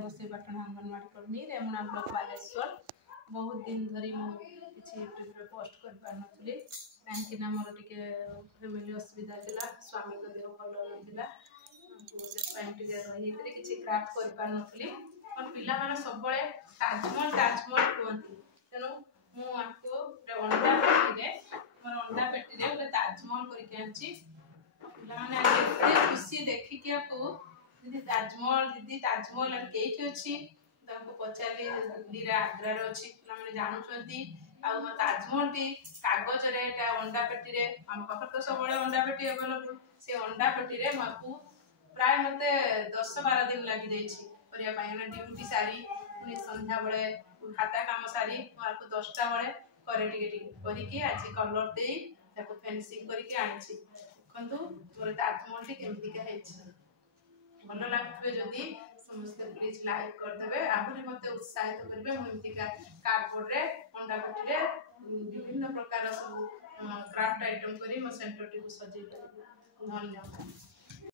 गोसाई पाटण अंगनवाड़ी कर्मी रेमुणा ब्लॉक बालेश्वर। बहुत दिन धरी मुझे यूट्यूब रे पोस्ट कर पार नथली काहेकि ना मोर टिके फैमिली असुविधा थिला, स्वामी को देह भल नथिला, से टाइम टिके रही तरी किछि क्राफ्ट कर पार नथली। पर पिला माने सब बळे ताजमहल कहंती, तेनु मु आपको अंडा पेटी रे मोर ताजमहल करके आछि। पिला माने एते खुशी देखि के आपको दीदी ताजमहल केठी अछि ताको पचाली दिल्ली आग्रा रे अछि। पिला माने जानुचंती आ ताजमहल टी कागज रे एटा अंडा पेटी रे हम पाखर तो सब बळे अंडा पेटी अवेलेबल, से अंडा पेटी रे माकू प्राय मते 10-12 दिन लागि जाई छी करिया पाई ना ड्यूटी सारी पुनी संध्या बळे खाता काम सारी मारको 10टा बळे करे टिके करी के आज कलर देई ताको फेंसिंग करी के आनी छी। देखंतु मोर ताजमहल टी केमति का है छी भलो लागबे जदी समस्त प्लीज लाइक कर देबे, आहुरी मते उत्साहित करबे। मोंती का कार्डबोर्ड रे अंडा पेटी रे विभिन्न प्रकार सब क्राफ्ट आइटम करी मो सेंटर टी को सजे करबे। धन्यवाद।